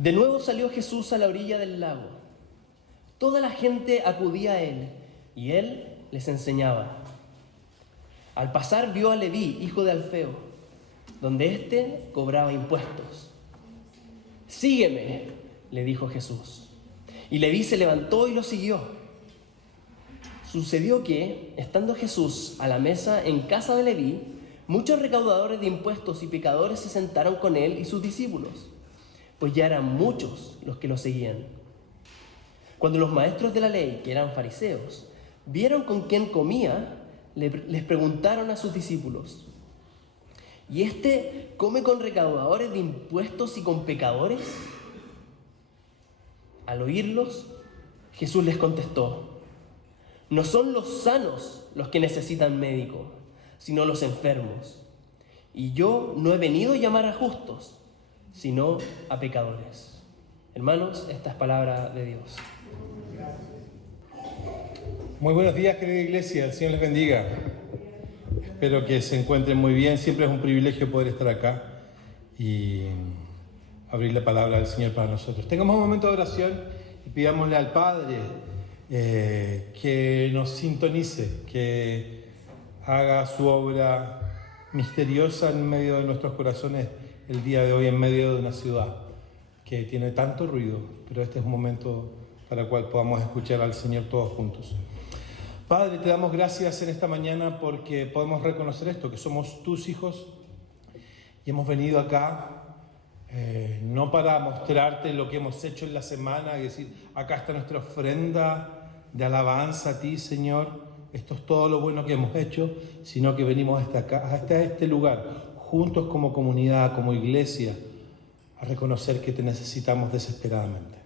De nuevo salió Jesús a la orilla del lago. Toda la gente acudía a él, y él les enseñaba. Al pasar vio a Leví, hijo de Alfeo, donde éste cobraba impuestos. «Sígueme», le dijo Jesús. Y Leví se levantó y lo siguió. Sucedió que, estando Jesús a la mesa en casa de Leví, muchos recaudadores de impuestos y pecadores se sentaron con él y sus discípulos, pues ya eran muchos los que lo seguían. Cuando los maestros de la ley, que eran fariseos, vieron con quién comía, les preguntaron a sus discípulos: ¿y este come con recaudadores de impuestos y con pecadores? Al oírlos, Jesús les contestó: no son los sanos los que necesitan médico, sino los enfermos. Y yo no he venido a llamar a justos, sino a pecadores. Hermanos, esta es palabra de Dios. Muy buenos días, querida iglesia, el Señor les bendiga. Espero que se encuentren muy bien. Siempre es un privilegio poder estar acá y abrir la palabra del Señor para nosotros. Tengamos un momento de oración y pidámosle al Padre que nos sintonice, que haga su obra misteriosa en medio de nuestros corazones el día de hoy, en medio de una ciudad que tiene tanto ruido, pero este es un momento para el cual podamos escuchar al Señor todos juntos. Padre, te damos gracias en esta mañana porque podemos reconocer esto, que somos tus hijos y hemos venido acá no para mostrarte lo que hemos hecho en la semana y decir, acá está nuestra ofrenda de alabanza a ti, Señor, esto es todo lo bueno que hemos hecho, sino que venimos hasta este lugar, juntos como comunidad, como iglesia, a reconocer que te necesitamos desesperadamente.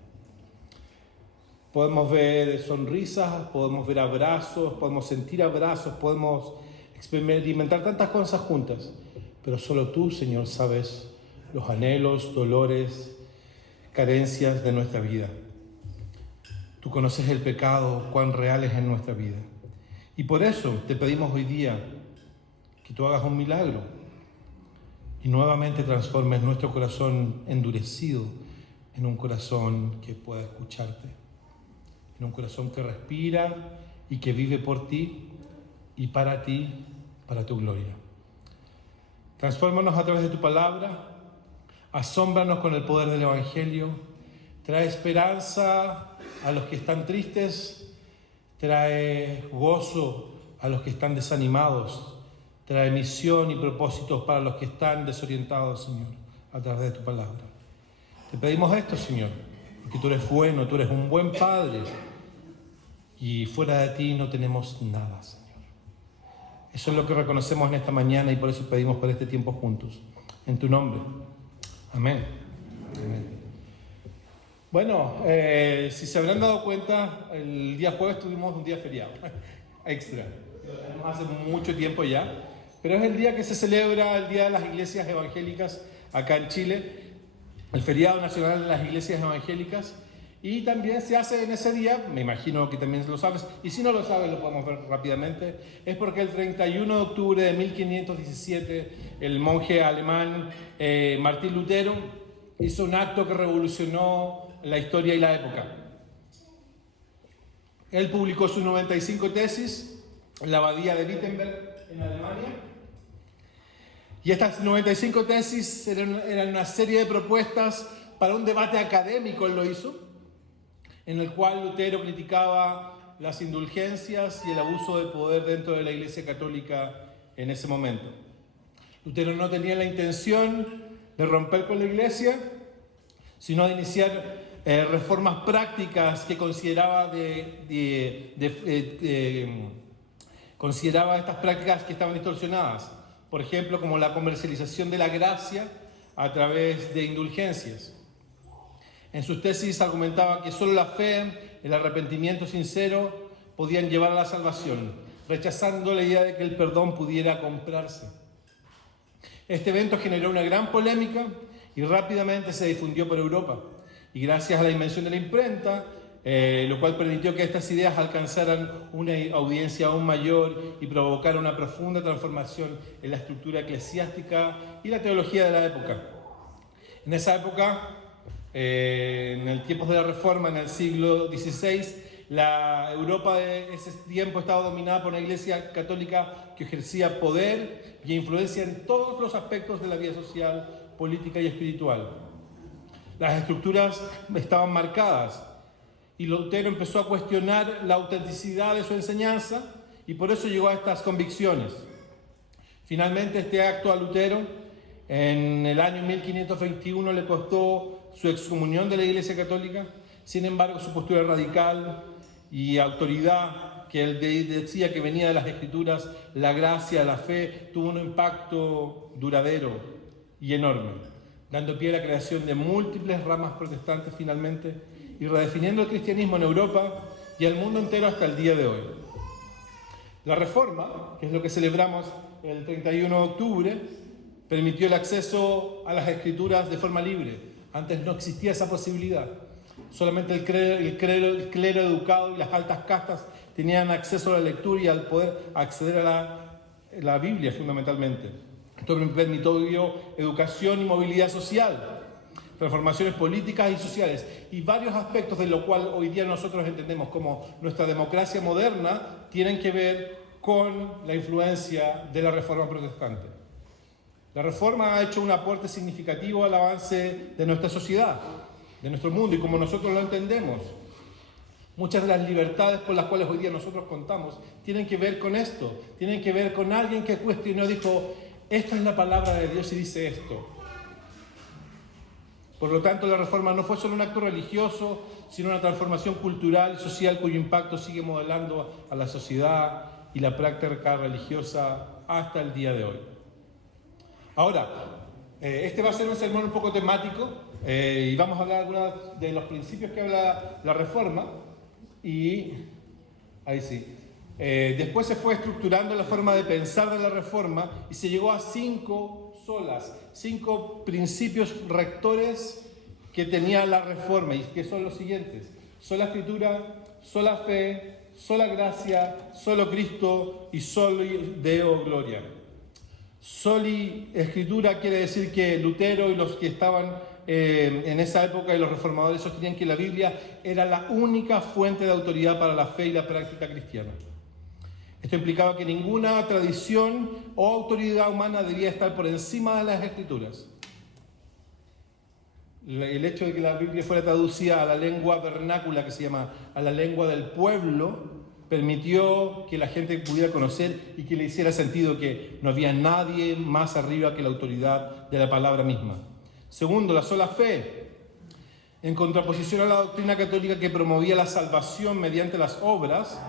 Podemos ver sonrisas, podemos ver abrazos, podemos sentir abrazos, podemos experimentar tantas cosas juntas, pero solo tú, Señor, sabes los anhelos, dolores, carencias de nuestra vida. Tú conoces el pecado, cuán real es en nuestra vida. Y por eso te pedimos hoy día que tú hagas un milagro y nuevamente transformes nuestro corazón endurecido en un corazón que pueda escucharte, en un corazón que respira y que vive por ti, para tu gloria. Transfórmanos a través de tu palabra, asómbranos con el poder del Evangelio, trae esperanza a los que están tristes, trae gozo a los que están desanimados, trae misión y propósitos para los que están desorientados, Señor, a través de tu palabra. Te pedimos esto, Señor, porque tú eres bueno, tú eres un buen Padre y fuera de ti no tenemos nada, Señor. Eso es lo que reconocemos en esta mañana y por eso pedimos por este tiempo juntos. En tu nombre. Amén. Amén. Bueno, si se habrán dado cuenta, el día jueves tuvimos un día feriado extra. Lo tenemos hace mucho tiempo ya, pero es el día que se celebra el Día de las Iglesias Evangélicas acá en Chile, el feriado nacional de las Iglesias Evangélicas, y también se hace en ese día, me imagino que también lo sabes, y si no lo sabes lo podemos ver rápidamente, es porque el 31 de octubre de 1517 el monje alemán Martín Lutero hizo un acto que revolucionó la historia y la época. Él publicó sus 95 tesis en la abadía de Wittenberg, en Alemania. Y estas 95 tesis eran una serie de propuestas para un debate académico, él lo hizo, en el cual Lutero criticaba las indulgencias y el abuso de poder dentro de la Iglesia Católica en ese momento. Lutero no tenía la intención de romper con la Iglesia, sino de iniciar reformas prácticas que consideraba estas prácticas que estaban distorsionadas. Por ejemplo, como la comercialización de la gracia a través de indulgencias. En sus tesis argumentaba que solo la fe, el arrepentimiento sincero podían llevar a la salvación, rechazando la idea de que el perdón pudiera comprarse. Este evento generó una gran polémica y rápidamente se difundió por Europa. Y gracias a la invención de la imprenta, lo cual permitió que estas ideas alcanzaran una audiencia aún mayor y provocaran una profunda transformación en la estructura eclesiástica y la teología de la época. En esa época, En el tiempo de la Reforma, en el siglo XVI, la Europa de ese tiempo estaba dominada por una iglesia católica que ejercía poder y influencia en todos los aspectos de la vida social, política y espiritual. Las estructuras estaban marcadas y Lutero empezó a cuestionar la autenticidad de su enseñanza y por eso llegó a estas convicciones. Finalmente, este acto a Lutero en el año 1521 le costó su excomunión de la Iglesia Católica. Sin embargo, su postura radical y autoridad, que él decía que venía de las Escrituras, la gracia, la fe, tuvo un impacto duradero y enorme, dando pie a la creación de múltiples ramas protestantes finalmente y redefiniendo el cristianismo en Europa y el mundo entero hasta el día de hoy. La Reforma, que es lo que celebramos el 31 de octubre, permitió el acceso a las Escrituras de forma libre. Antes no existía esa posibilidad. Solamente el clero educado y las altas castas tenían acceso a la lectura y al poder acceder a la Biblia fundamentalmente. Esto permitió educación y movilidad social, transformaciones políticas y sociales y varios aspectos de lo cual hoy día nosotros entendemos como nuestra democracia moderna tienen que ver con la influencia de la Reforma protestante. La Reforma ha hecho un aporte significativo al avance de nuestra sociedad, de nuestro mundo y como nosotros lo entendemos. Muchas de las libertades por las cuales hoy día nosotros contamos tienen que ver con esto, tienen que ver con alguien que cuestionó, dijo, esta es la palabra de Dios y dice esto. Por lo tanto, la Reforma no fue solo un acto religioso, sino una transformación cultural y social cuyo impacto sigue modelando a la sociedad y la práctica religiosa hasta el día de hoy. Ahora, este va a ser un sermón un poco temático y vamos a hablar de algunos de los principios que habla la Reforma y ahí sí. Después se fue estructurando la forma de pensar de la Reforma y se llegó a 5 principios rectores que tenía la Reforma y que son los siguientes: sola Escritura, sola fe, sola gracia, solo Cristo y soli Deo Gloria. Soli Escritura quiere decir que Lutero y los que estaban en esa época y los reformadores sostenían que la Biblia era la única fuente de autoridad para la fe y la práctica cristiana. Esto implicaba que ninguna tradición o autoridad humana debía estar por encima de las Escrituras. El hecho de que la Biblia fuera traducida a la lengua vernácula, que se llama a la lengua del pueblo, permitió que la gente pudiera conocer y que le hiciera sentido que no había nadie más arriba que la autoridad de la palabra misma. Segundo, la sola fe. En contraposición a la doctrina católica que promovía la salvación mediante las obras,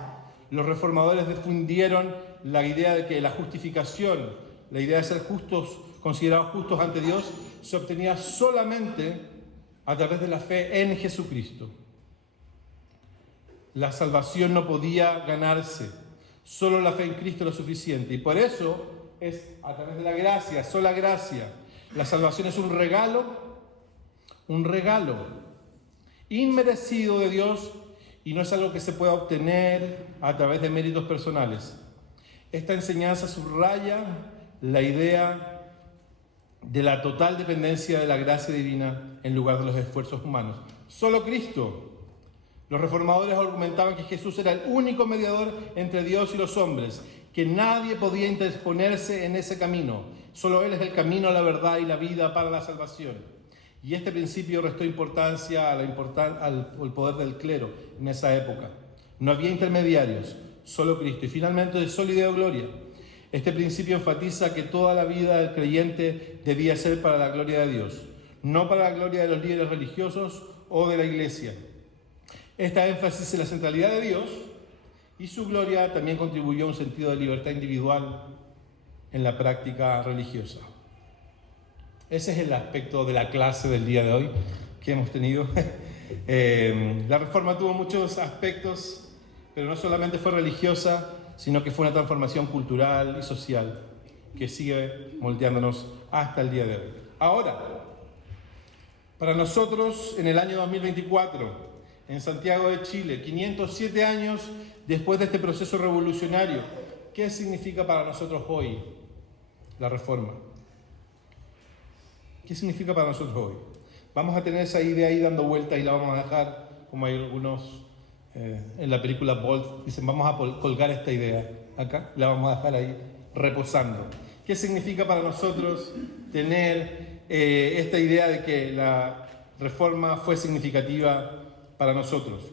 los reformadores difundieron la idea de que la justificación, la idea de ser justos, considerados justos ante Dios, se obtenía solamente a través de la fe en Jesucristo. La salvación no podía ganarse, solo la fe en Cristo era suficiente. Y por eso es a través de la gracia, sola gracia. La salvación es un regalo inmerecido de Dios y no es algo que se pueda obtener a través de méritos personales. Esta enseñanza subraya la idea de la total dependencia de la gracia divina en lugar de los esfuerzos humanos. Solo Cristo. Los reformadores argumentaban que Jesús era el único mediador entre Dios y los hombres, que nadie podía interponerse en ese camino. Solo Él es el camino, la verdad y la vida para la salvación. Y este principio restó importancia al poder del clero en esa época. No había intermediarios, solo Cristo. Y finalmente, el soli Deo Gloria. Este principio enfatiza que toda la vida del creyente debía ser para la gloria de Dios, no para la gloria de los líderes religiosos o de la iglesia. Esta énfasis en la centralidad de Dios y su gloria también contribuyó a un sentido de libertad individual en la práctica religiosa. Ese es el aspecto de la clase del día de hoy que hemos tenido. La Reforma tuvo muchos aspectos, pero no solamente fue religiosa, sino que fue una transformación cultural y social que sigue moldeándonos hasta el día de hoy. Ahora, para nosotros en el año 2024, en Santiago de Chile, 507 años después de este proceso revolucionario, ¿qué significa para nosotros hoy la Reforma? ¿Qué significa para nosotros hoy? Vamos a tener esa idea ahí dando vuelta y la vamos a dejar, como hay algunos en la película Bolt, dicen vamos a colgar esta idea acá, la vamos a dejar ahí reposando. ¿Qué significa para nosotros tener esta idea de que la reforma fue significativa para nosotros?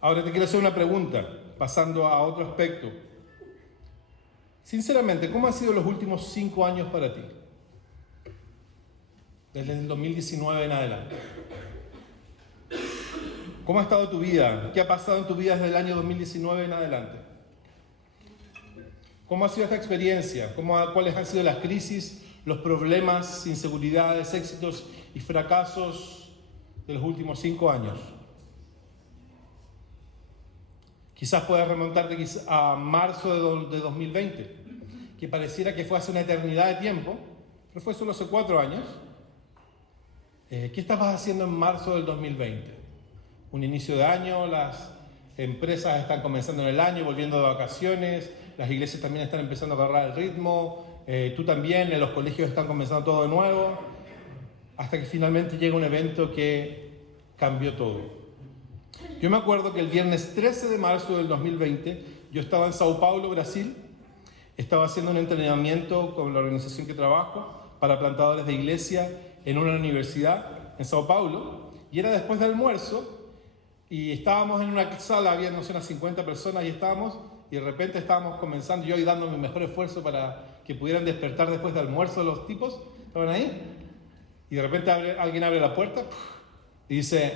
Ahora te quiero hacer una pregunta, pasando a otro aspecto. Sinceramente, ¿cómo han sido los últimos 5 años para ti? Desde el 2019 en adelante. ¿Cómo ha estado tu vida? ¿Qué ha pasado en tu vida desde el año 2019 en adelante? ¿Cómo ha sido esta experiencia? ¿Cuáles han sido las crisis, los problemas, inseguridades, éxitos y fracasos de los últimos 5 años? Quizás puedas remontarte a marzo de 2020, que pareciera que fue hace una eternidad de tiempo, pero fue solo hace 4 años. ¿Qué estabas haciendo en marzo del 2020? Un inicio de año, las empresas están comenzando en el año, volviendo de vacaciones, las iglesias también están empezando a agarrar el ritmo, tú también, en los colegios están comenzando todo de nuevo, hasta que finalmente llega un evento que cambió todo. Yo me acuerdo que el viernes 13 de marzo del 2020, yo estaba en Sao Paulo, Brasil, estaba haciendo un entrenamiento con la organización que trabajo para plantadores de iglesia en una universidad en Sao Paulo, y era después del almuerzo, y estábamos en una sala, había no sé, unas 50 personas, y de repente estábamos comenzando, yo ahí dando mi mejor esfuerzo para que pudieran despertar después del almuerzo los tipos, estaban ahí, y de repente alguien abre la puerta, y dice,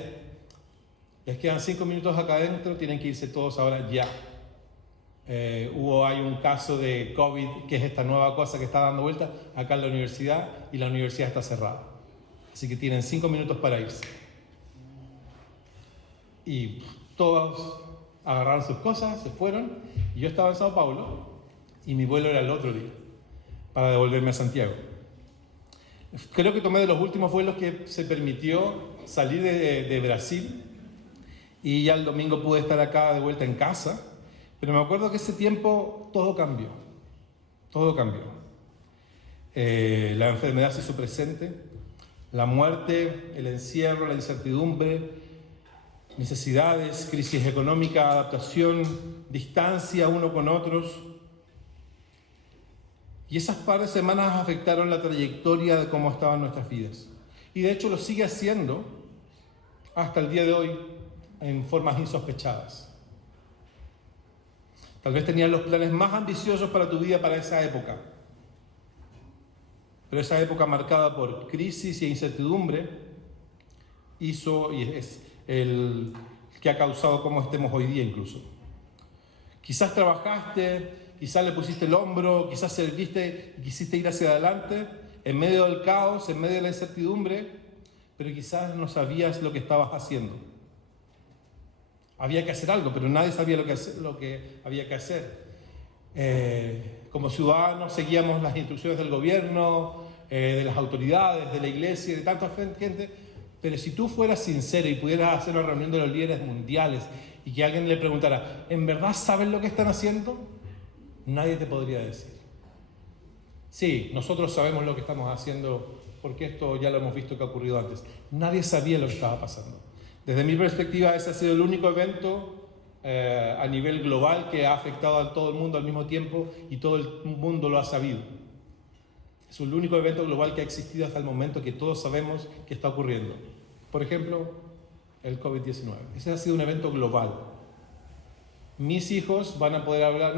les quedan 5 minutos acá adentro, tienen que irse todos ahora ya. Hay un caso de COVID, que es esta nueva cosa que está dando vuelta acá en la universidad, y la universidad está cerrada. Así que tienen 5 minutos para irse. Y todos agarraron sus cosas, se fueron, y yo estaba en Sao Paulo, y mi vuelo era el otro día, para devolverme a Santiago. Creo que tomé de los últimos vuelos que se permitió salir de Brasil, y ya el domingo pude estar acá de vuelta en casa, pero me acuerdo que ese tiempo todo cambió, todo cambió. La enfermedad se hizo presente, la muerte, el encierro, la incertidumbre, necesidades, crisis económica, adaptación, distancia uno con otros. Y esas par de semanas afectaron la trayectoria de cómo estaban nuestras vidas. Y de hecho lo sigue haciendo hasta el día de hoy en formas insospechadas. Tal vez tenías los planes más ambiciosos para tu vida para esa época. Pero esa época marcada por crisis e incertidumbre hizo y es el que ha causado cómo estemos hoy día incluso. Quizás trabajaste, quizás le pusiste el hombro, quizás serviste y quisiste ir hacia adelante en medio del caos, en medio de la incertidumbre, pero quizás no sabías lo que estabas haciendo. Había que hacer algo, pero nadie sabía lo que había que hacer. Como ciudadanos seguíamos las instrucciones del gobierno, de las autoridades, de la iglesia, de tanta gente. Pero si tú fueras sincero y pudieras hacer una reunión de los líderes mundiales y que alguien le preguntara, ¿en verdad saben lo que están haciendo? Nadie te podría decir. Sí, nosotros sabemos lo que estamos haciendo porque esto ya lo hemos visto que ha ocurrido antes. Nadie sabía lo que estaba pasando. Desde mi perspectiva, ese ha sido el único evento a nivel global que ha afectado a todo el mundo al mismo tiempo y todo el mundo lo ha sabido. Es el único evento global que ha existido hasta el momento que todos sabemos que está ocurriendo. Por ejemplo, el COVID-19. Ese ha sido un evento global. Mis hijos van a poder hablar,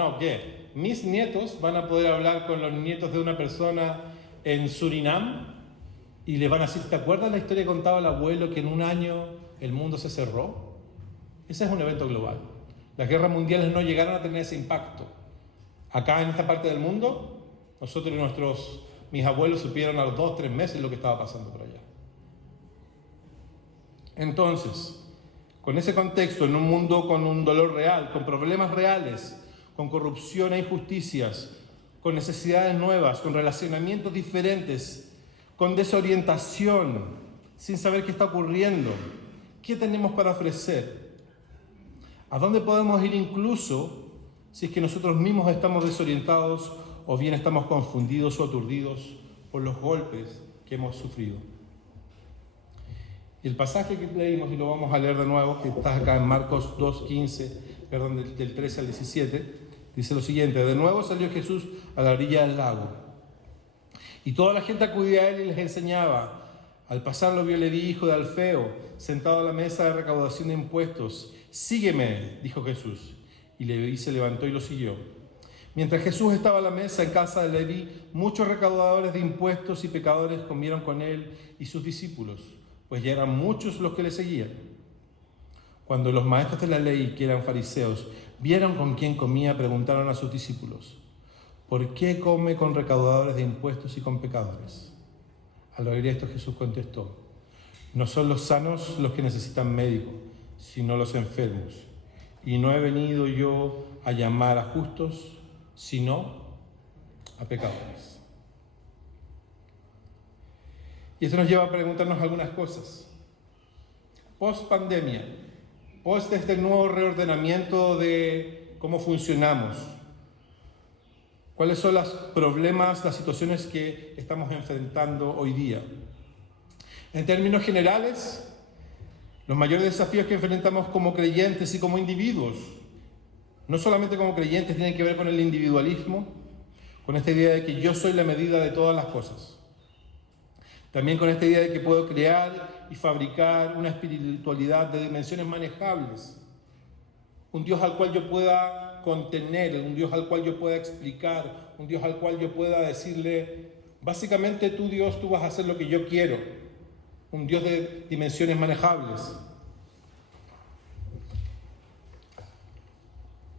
mis nietos van a poder hablar con los nietos de una persona en Surinam y le van a decir, ¿te acuerdas la historia que contaba el abuelo que en un año el mundo se cerró? Ese es un evento global. Las guerras mundiales no llegaron a tener ese impacto. Acá en esta parte del mundo, nosotros y mis abuelos supieron a los 2 o 3 meses lo que estaba pasando por allá. Entonces, con ese contexto, en un mundo con un dolor real, con problemas reales, con corrupción e injusticias, con necesidades nuevas, con relacionamientos diferentes, con desorientación, sin saber qué está ocurriendo, ¿qué tenemos para ofrecer? ¿A dónde podemos ir incluso si es que nosotros mismos estamos desorientados o bien estamos confundidos o aturdidos por los golpes que hemos sufrido? Y el pasaje que leímos, y lo vamos a leer de nuevo, que está acá en Marcos 2:15, perdón, del 13 al 17, dice lo siguiente: de nuevo salió Jesús a la orilla del lago, y toda la gente acudía a él y les enseñaba. Al pasar lo vio Leví, hijo de Alfeo, sentado a la mesa de recaudación de impuestos. Sígueme, dijo Jesús. Y Leví se levantó y lo siguió. Mientras Jesús estaba a la mesa en casa de Leví, muchos recaudadores de impuestos y pecadores comieron con él y sus discípulos, pues ya eran muchos los que le seguían. Cuando los maestros de la ley, que eran fariseos, vieron con quién comía, preguntaron a sus discípulos: ¿por qué come con recaudadores de impuestos y con pecadores? Al oír esto, Jesús contestó: no son los sanos los que necesitan médico, sino los enfermos. Y no he venido yo a llamar a justos, sino a pecadores. Y esto nos lleva a preguntarnos algunas cosas. Post pandemia, post este nuevo reordenamiento de cómo funcionamos, ¿cuáles son los problemas, las situaciones que estamos enfrentando hoy día? En términos generales, los mayores desafíos que enfrentamos como creyentes y como individuos, no solamente como creyentes, tienen que ver con el individualismo, con esta idea de que yo soy la medida de todas las cosas. También con esta idea de que puedo crear y fabricar una espiritualidad de dimensiones manejables, un Dios al cual yo pueda contener, un Dios al cual yo pueda explicar, un Dios al cual yo pueda decirle: básicamente tú, Dios, tú vas a hacer lo que yo quiero. Un Dios de dimensiones manejables.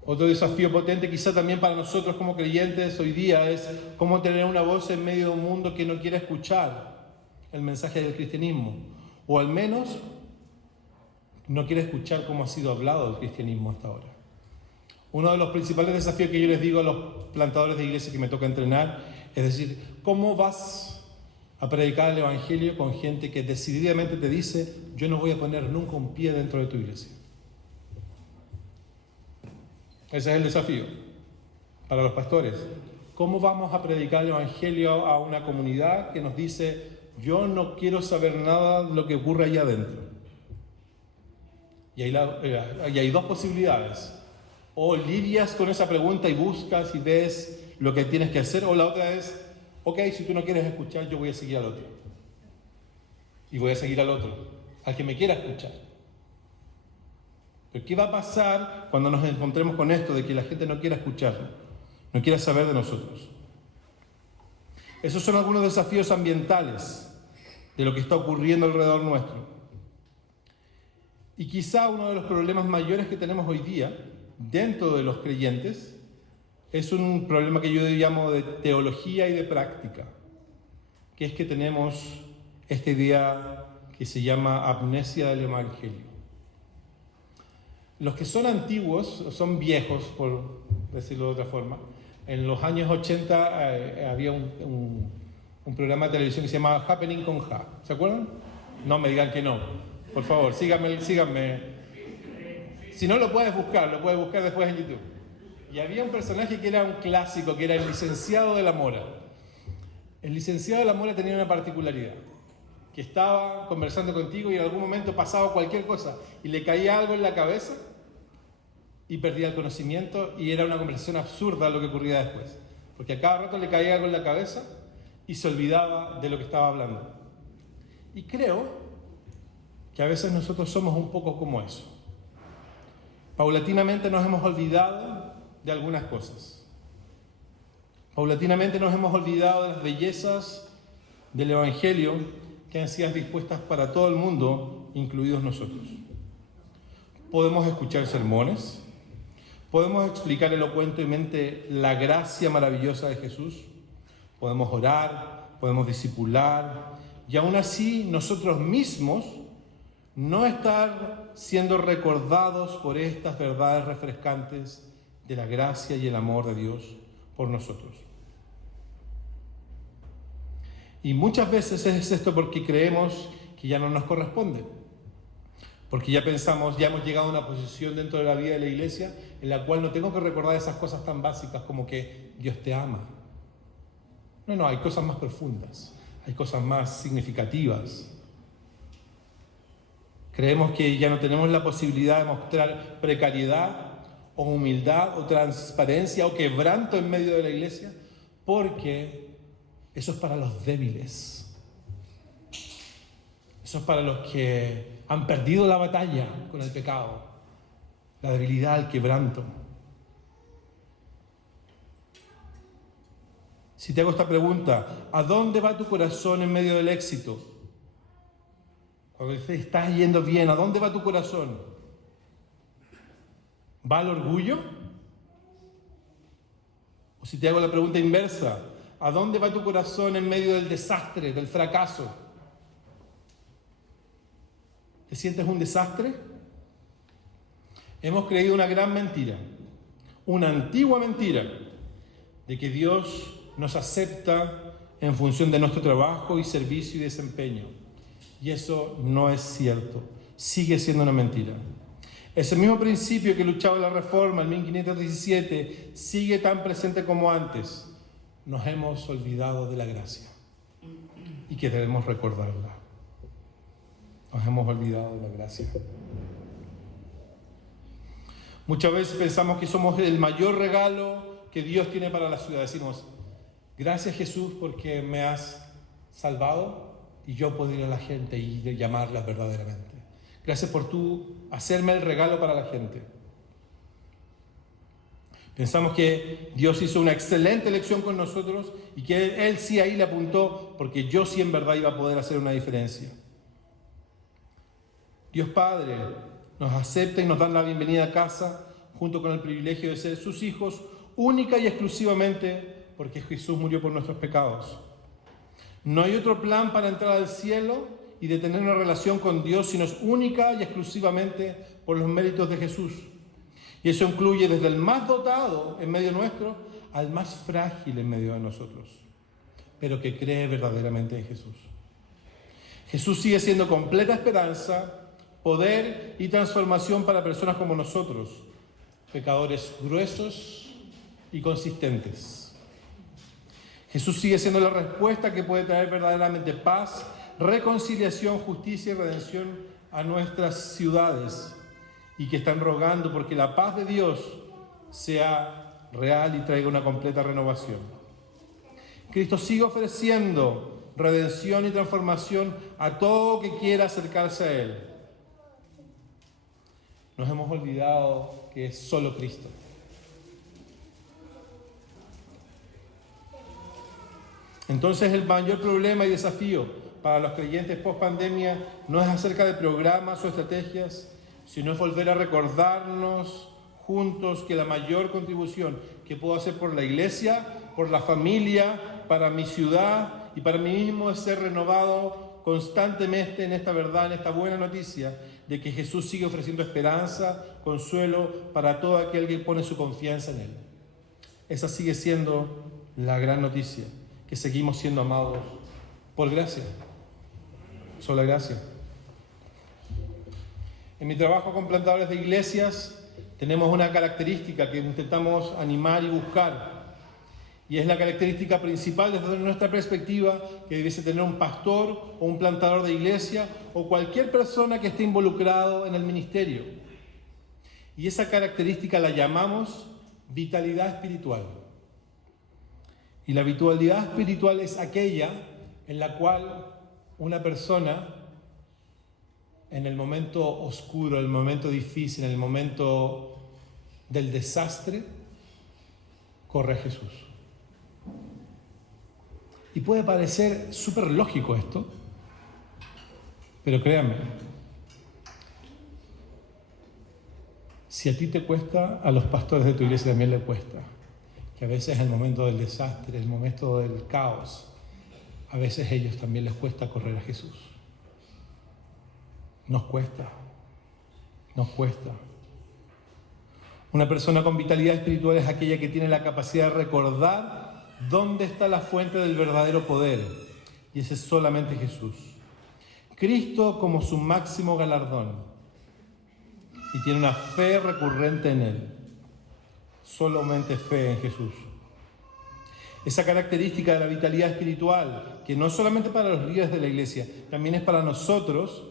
Otro desafío potente quizá también para nosotros como creyentes hoy día es cómo tener una voz en medio de un mundo que no quiere escuchar el mensaje del cristianismo, o al menos no quiere escuchar cómo ha sido hablado el cristianismo hasta ahora. Uno de los principales desafíos que yo les digo a los plantadores de iglesia que me toca entrenar es decir: ¿cómo vas a predicar el evangelio con gente que decididamente te dice: yo no voy a poner nunca un pie dentro de tu iglesia? Ese es el desafío para los pastores. ¿Cómo vamos a predicar el evangelio a una comunidad que nos dice: yo no quiero saber nada de lo que ocurre allá adentro? Y hay dos posibilidades: o lidias con esa pregunta y buscas y ves lo que tienes que hacer, o la otra es: ok, si tú no quieres escuchar, yo voy a seguir al otro. Y voy a seguir al otro, al que me quiera escuchar. Pero ¿qué va a pasar cuando nos encontremos con esto de que la gente no quiera escuchar, no quiera saber de nosotros? Esos son algunos desafíos ambientales de lo que está ocurriendo alrededor nuestro. Y quizá uno de los problemas mayores que tenemos hoy día, dentro de los creyentes, es un problema que yo llamo de teología y de práctica, que es que tenemos esta idea que se llama amnesia del evangelio. Los que son antiguos, son viejos, por decirlo de otra forma, en los años 80 había un programa de televisión que se llamaba Happening con Ja. ¿Se acuerdan? No me digan que no. Por favor, síganme. Si no lo puedes buscar después en YouTube. Y había un personaje que era un clásico, que era el licenciado de la Mora. El licenciado de la Mora tenía una particularidad, que estaba conversando contigo y en algún momento pasaba cualquier cosa y le caía algo en la cabeza y perdía el conocimiento, y era una conversación absurda lo que ocurría después, porque a cada rato le caía algo en la cabeza y se olvidaba de lo que estaba hablando. Y creo que a veces nosotros somos un poco como eso. Paulatinamente nos hemos olvidado de algunas cosas. Paulatinamente nos hemos olvidado de las bellezas del evangelio que han sido dispuestas para todo el mundo, incluidos nosotros. Podemos escuchar sermones, podemos explicar elocuentemente la gracia maravillosa de Jesús, podemos orar, podemos discipular, y aún así nosotros mismos no estar siendo recordados por estas verdades refrescantes de la gracia y el amor de Dios por nosotros. Y muchas veces es esto porque creemos que ya no nos corresponde, porque ya pensamos, ya hemos llegado a una posición dentro de la vida de la iglesia en la cual no tengo que recordar esas cosas tan básicas como que Dios te ama. No, hay cosas más profundas, hay cosas más significativas. Creemos que ya no tenemos la posibilidad de mostrar precariedad o humildad o transparencia o quebranto en medio de la iglesia, porque eso es para los débiles. Eso es para los que han perdido la batalla con el pecado, la debilidad, el quebranto. Si te hago esta pregunta, ¿a dónde va tu corazón en medio del éxito? Cuando te estás yendo bien, ¿a dónde va tu corazón? ¿Va al orgullo? O si te hago la pregunta inversa, ¿a dónde va tu corazón en medio del desastre, del fracaso? ¿Te sientes un desastre? Hemos creído una gran mentira, una antigua mentira, de que Dios nos acepta en función de nuestro trabajo y servicio y desempeño. Y eso no es cierto, sigue siendo una mentira. Ese mismo principio que luchaba la Reforma en 1517 sigue tan presente como antes. Nos hemos olvidado de la gracia y que debemos recordarla. Nos hemos olvidado de la gracia. Muchas veces pensamos que somos el mayor regalo que Dios tiene para la ciudad. Decimos, gracias Jesús porque me has salvado y yo puedo ir a la gente y llamarla verdaderamente. Gracias por tú hacerme el regalo para la gente. Pensamos que Dios hizo una excelente elección con nosotros y que Él sí ahí le apuntó porque yo sí en verdad iba a poder hacer una diferencia. Dios Padre nos acepta y nos da la bienvenida a casa junto con el privilegio de ser sus hijos única y exclusivamente porque Jesús murió por nuestros pecados. No hay otro plan para entrar al cielo y de tener una relación con Dios, sino es única y exclusivamente por los méritos de Jesús. Y eso incluye desde el más dotado en medio nuestro al más frágil en medio de nosotros, pero que cree verdaderamente en Jesús. Jesús sigue siendo completa esperanza, poder y transformación para personas como nosotros, pecadores gruesos y consistentes. Jesús sigue siendo la respuesta que puede traer verdaderamente paz, reconciliación, justicia y redención a nuestras ciudades y que están rogando porque la paz de Dios sea real y traiga una completa renovación. Cristo sigue ofreciendo redención y transformación a todo que quiera acercarse a Él. Nos hemos olvidado que es solo Cristo. Entonces el mayor problema y desafío para los creyentes post pandemia no es acerca de programas o estrategias, sino es volver a recordarnos juntos que la mayor contribución que puedo hacer por la iglesia, por la familia, para mi ciudad y para mí mismo es ser renovado constantemente en esta verdad, en esta buena noticia de que Jesús sigue ofreciendo esperanza, consuelo para todo aquel que pone su confianza en Él. Esa sigue siendo la gran noticia, que seguimos siendo amados por gracia, sola gracia. En mi trabajo con plantadores de iglesias tenemos una característica que intentamos animar y buscar, y es la característica principal desde nuestra perspectiva que debiese tener un pastor o un plantador de iglesia o cualquier persona que esté involucrado en el ministerio. Y esa característica la llamamos vitalidad espiritual. Y la vitalidad espiritual es aquella en la cual una persona, en el momento oscuro, en el momento difícil, en el momento del desastre, corre a Jesús. Y puede parecer súper lógico esto, pero créanme, si a ti te cuesta, a los pastores de tu iglesia también les cuesta. Que a veces en el momento del desastre, en el momento del caos, a veces a ellos también les cuesta correr a Jesús. Nos cuesta. Una persona con vitalidad espiritual es aquella que tiene la capacidad de recordar dónde está la fuente del verdadero poder, y ese es solamente Jesús. Cristo como su máximo galardón, y tiene una fe recurrente en Él. Solamente fe en Jesús. Esa característica de la vitalidad espiritual, que no es solamente para los líderes de la iglesia, también es para nosotros,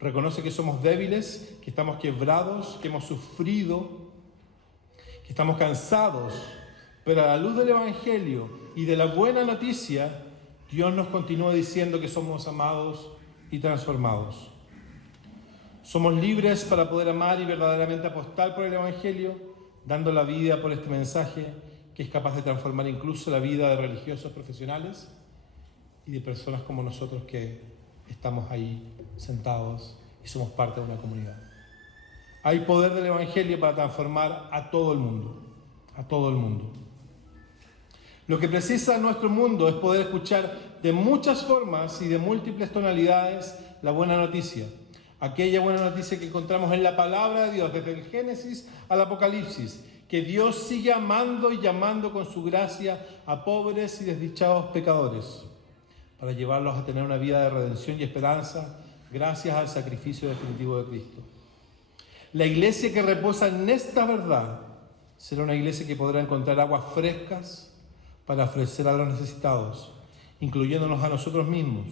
Reconoce que somos débiles, que estamos quebrados, que hemos sufrido, que estamos cansados. Pero a la luz del Evangelio y de la buena noticia, Dios nos continúa diciendo que somos amados y transformados. Somos libres para poder amar y verdaderamente apostar por el Evangelio, dando la vida por este mensaje que es capaz de transformar incluso la vida de religiosos profesionales y de personas como nosotros que estamos ahí sentados y somos parte de una comunidad. Hay poder del Evangelio para transformar a todo el mundo, a todo el mundo. Lo que precisa nuestro mundo es poder escuchar de muchas formas y de múltiples tonalidades la buena noticia. Aquella buena noticia que encontramos en la palabra de Dios, desde el Génesis al Apocalipsis, que Dios sigue amando y llamando con su gracia a pobres y desdichados pecadores, para llevarlos a tener una vida de redención y esperanza gracias al sacrificio definitivo de Cristo. La iglesia que reposa en esta verdad será una iglesia que podrá encontrar aguas frescas para ofrecer a los necesitados, incluyéndonos a nosotros mismos.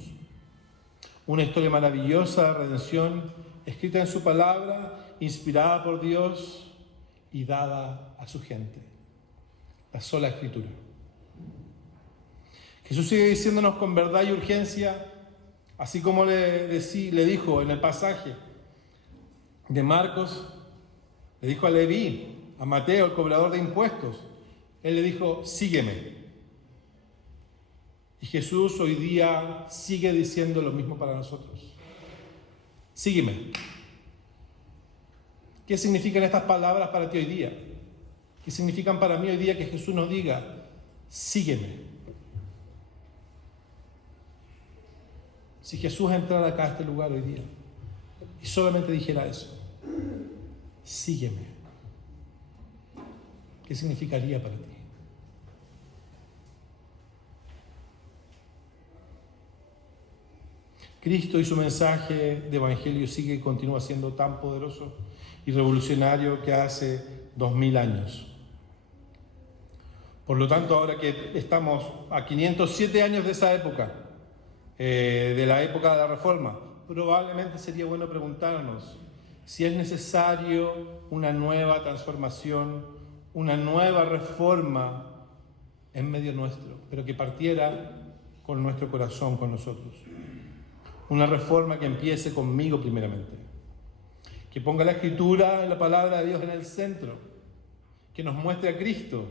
Una historia maravillosa de redención, escrita en su palabra, inspirada por Dios y dada a su gente. La sola Escritura. Jesús sigue diciéndonos con verdad y urgencia, así como le dijo en el pasaje de Marcos, le dijo a Leví, a Mateo, el cobrador de impuestos, él le dijo, sígueme. Y Jesús hoy día sigue diciendo lo mismo para nosotros. Sígueme. ¿Qué significan estas palabras para ti hoy día? ¿Qué significan para mí hoy día que Jesús nos diga, sígueme? Si Jesús entrara acá a este lugar hoy día y solamente dijera eso, sígueme, ¿qué significaría para ti? Cristo y su mensaje de evangelio sigue y continúa siendo tan poderoso y revolucionario que hace 2000 años. Por lo tanto, ahora que estamos a 507 años de esa época, de la época de la Reforma, probablemente sería bueno preguntarnos si es necesario una nueva transformación, una nueva reforma en medio nuestro, pero que partiera con nuestro corazón, con nosotros. Una reforma que empiece conmigo primeramente, que ponga la Escritura, la palabra de Dios en el centro, que nos muestre a Cristo,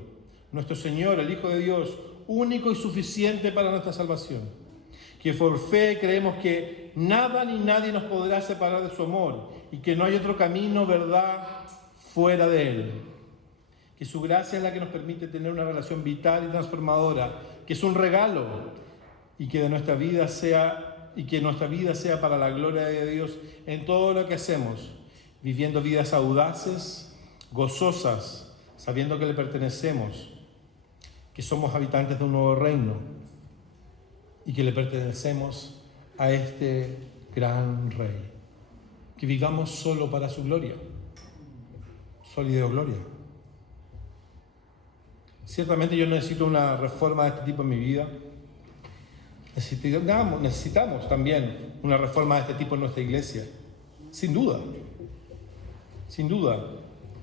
nuestro Señor, el Hijo de Dios, único y suficiente para nuestra salvación, que por fe creemos que nada ni nadie nos podrá separar de su amor y que no hay otro camino, verdad, fuera de Él, que su gracia es la que nos permite tener una relación vital y transformadora, que es un regalo y que nuestra vida sea para la gloria de Dios en todo lo que hacemos, viviendo vidas audaces, gozosas, sabiendo que le pertenecemos, que somos habitantes de un nuevo reino y que le pertenecemos a este gran Rey. Que vivamos solo para su gloria, solo y de gloria. Ciertamente yo necesito una reforma de este tipo en mi vida. Necesitamos también una reforma de este tipo en nuestra iglesia. Sin duda. Sin duda.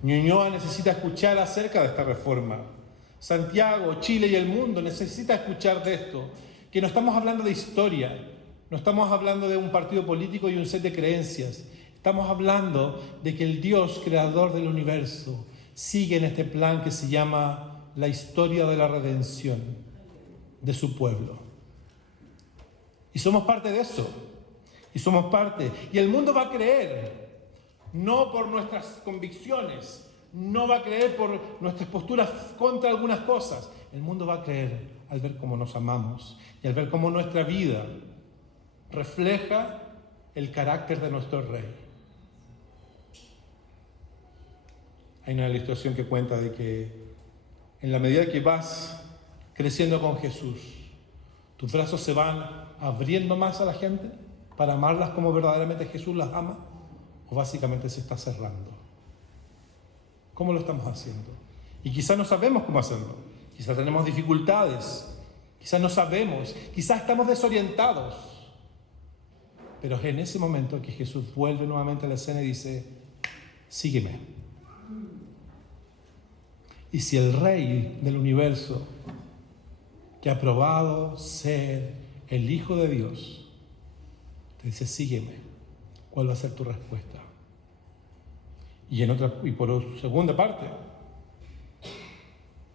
Ñuñoa necesita escuchar acerca de esta reforma. Santiago, Chile y el mundo necesita escuchar de esto. Que no estamos hablando de historia. No estamos hablando de un partido político y un set de creencias. Estamos hablando de que el Dios creador del universo sigue en este plan que se llama la historia de la redención de su pueblo. Y somos parte de eso. Y somos parte. Y el mundo va a creer, no por nuestras convicciones, no va a creer por nuestras posturas contra algunas cosas. El mundo va a creer al ver cómo nos amamos y al ver cómo nuestra vida refleja el carácter de nuestro Rey. Hay una ilustración que cuenta de que en la medida que vas creciendo con Jesús, tus brazos se van abriendo más a la gente para amarlas como verdaderamente Jesús las ama, o básicamente se está cerrando. ¿Cómo lo estamos haciendo? Y quizás no sabemos cómo hacerlo. Quizás tenemos dificultades. Quizás no sabemos. Quizás estamos desorientados. Pero es en ese momento que Jesús vuelve nuevamente a la escena y dice, sígueme. Y si el Rey del universo, que ha probado ser el Hijo de Dios, te dice, sígueme, ¿cuál va a ser tu respuesta? Y por segunda parte,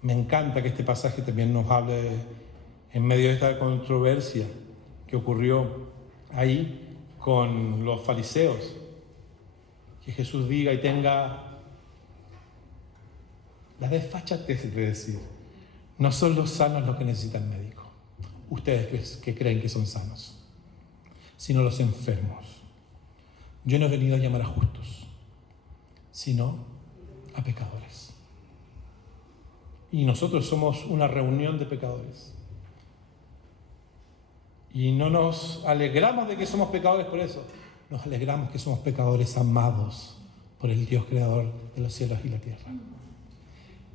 me encanta que este pasaje también nos hable en medio de esta controversia que ocurrió ahí con los fariseos, que Jesús diga y tenga la desfachatez de decir, no son los sanos los que necesitan médico, ustedes que creen que son sanos, sino los enfermos. Yo no he venido a llamar a justos, sino a pecadores. Y nosotros somos una reunión de pecadores. Y no nos alegramos de que somos pecadores por eso. Nos alegramos que somos pecadores amados por el Dios creador de los cielos y la tierra,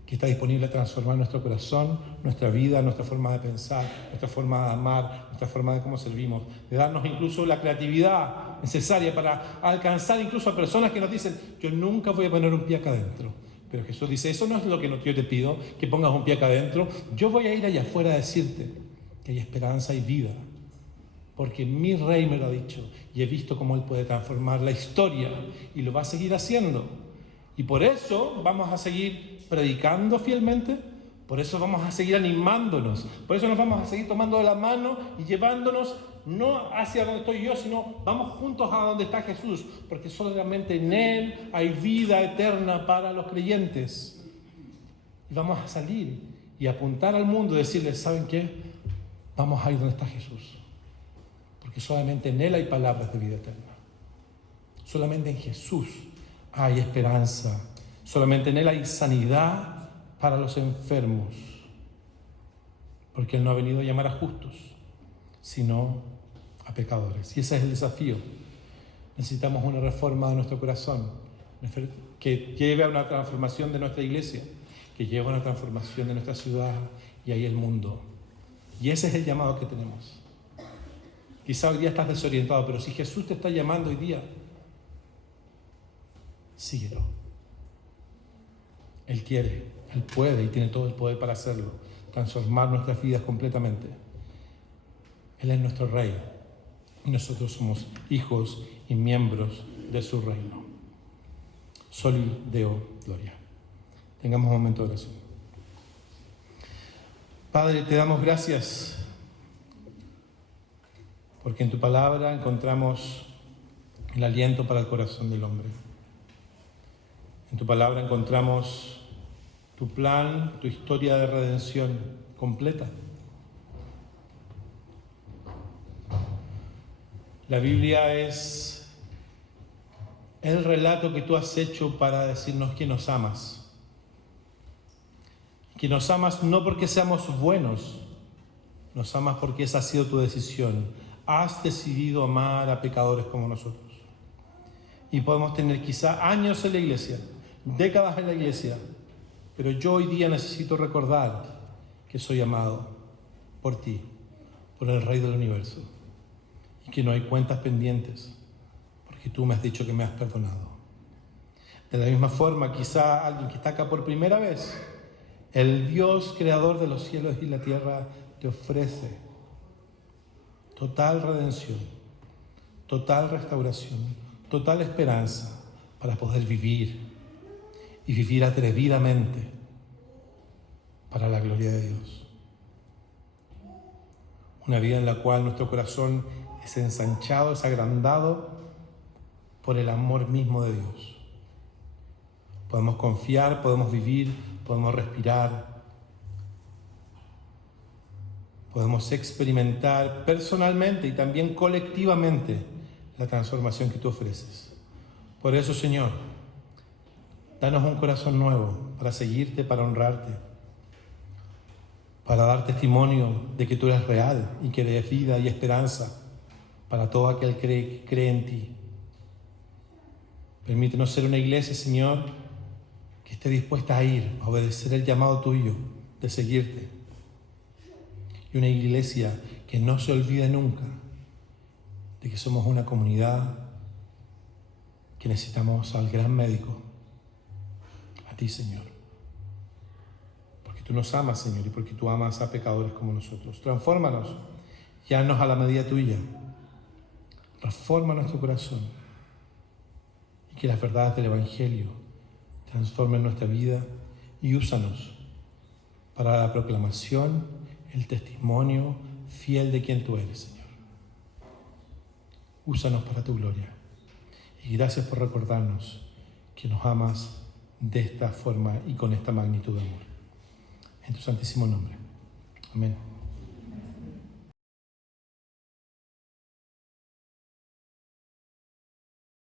que está disponible a transformar nuestro corazón, nuestra vida, nuestra forma de pensar, nuestra forma de amar, nuestra forma de cómo servimos, de darnos incluso la creatividad necesaria para alcanzar incluso a personas que nos dicen, yo nunca voy a poner un pie acá adentro. Pero Jesús dice, eso no es lo que yo te pido, que pongas un pie acá adentro. Yo voy a ir allá afuera a decirte que hay esperanza y vida, porque mi Rey me lo ha dicho y he visto cómo Él puede transformar la historia y lo va a seguir haciendo. Y por eso vamos a seguir predicando fielmente, por eso vamos a seguir animándonos, por eso nos vamos a seguir tomando de la mano y llevándonos no hacia donde estoy yo, sino vamos juntos a donde está Jesús, porque solamente en Él hay vida eterna para los creyentes. Y vamos a salir y apuntar al mundo y decirles, ¿saben qué? Vamos a ir donde está Jesús, porque solamente en Él hay palabras de vida eterna. Solamente en Jesús hay esperanza. Solamente en Él hay sanidad para los enfermos, porque Él no ha venido a llamar a justos, sino a pecadores. Y ese es el desafío. Necesitamos una reforma de nuestro corazón, que lleve a una transformación de nuestra iglesia, que lleve a una transformación de nuestra ciudad y ahí el mundo. Y ese es el llamado que tenemos. Quizá hoy día estás desorientado, pero si Jesús te está llamando hoy día, síguelo. Él quiere, Él puede y tiene todo el poder para hacerlo, transformar nuestras vidas completamente. Él es nuestro Rey y nosotros somos hijos y miembros de su reino. Soli Deo Gloria. Tengamos un momento de oración. Padre, te damos gracias porque en tu palabra encontramos el aliento para el corazón del hombre. En tu palabra encontramos tu plan, tu historia de redención completa. La Biblia es el relato que tú has hecho para decirnos que nos amas. Que nos amas no porque seamos buenos, nos amas porque esa ha sido tu decisión. Has decidido amar a pecadores como nosotros. Y podemos tener quizá años en la iglesia, décadas en la iglesia, pero yo hoy día necesito recordar que soy amado por ti, por el Rey del universo, y que no hay cuentas pendientes, porque tú me has dicho que me has perdonado. De la misma forma, quizá alguien que está acá por primera vez, el Dios creador de los cielos y la tierra te ofrece total redención, total restauración, total esperanza para poder vivir y vivir atrevidamente para la gloria de Dios. Una vida en la cual nuestro corazón es ensanchado, es agrandado por el amor mismo de Dios. Podemos confiar, podemos vivir, podemos respirar, podemos experimentar personalmente y también colectivamente la transformación que tú ofreces. Por eso, Señor, danos un corazón nuevo para seguirte, para honrarte, para dar testimonio de que tú eres real y que eres vida y esperanza para todo aquel que cree en ti. Permítenos ser una iglesia, Señor, que esté dispuesta a ir, a obedecer el llamado tuyo de seguirte. Y una iglesia que no se olvide nunca de que somos una comunidad que necesitamos al gran médico, a ti, Señor. Porque tú nos amas, Señor, y porque tú amas a pecadores como nosotros. Transfórmanos y haznos a la medida tuya. Transforma nuestro corazón y que las verdades del Evangelio transformen nuestra vida y úsanos para la proclamación, el testimonio fiel de quien tú eres, Señor. Úsanos para tu gloria. Y gracias por recordarnos que nos amas de esta forma y con esta magnitud de amor. En tu santísimo nombre. Amén.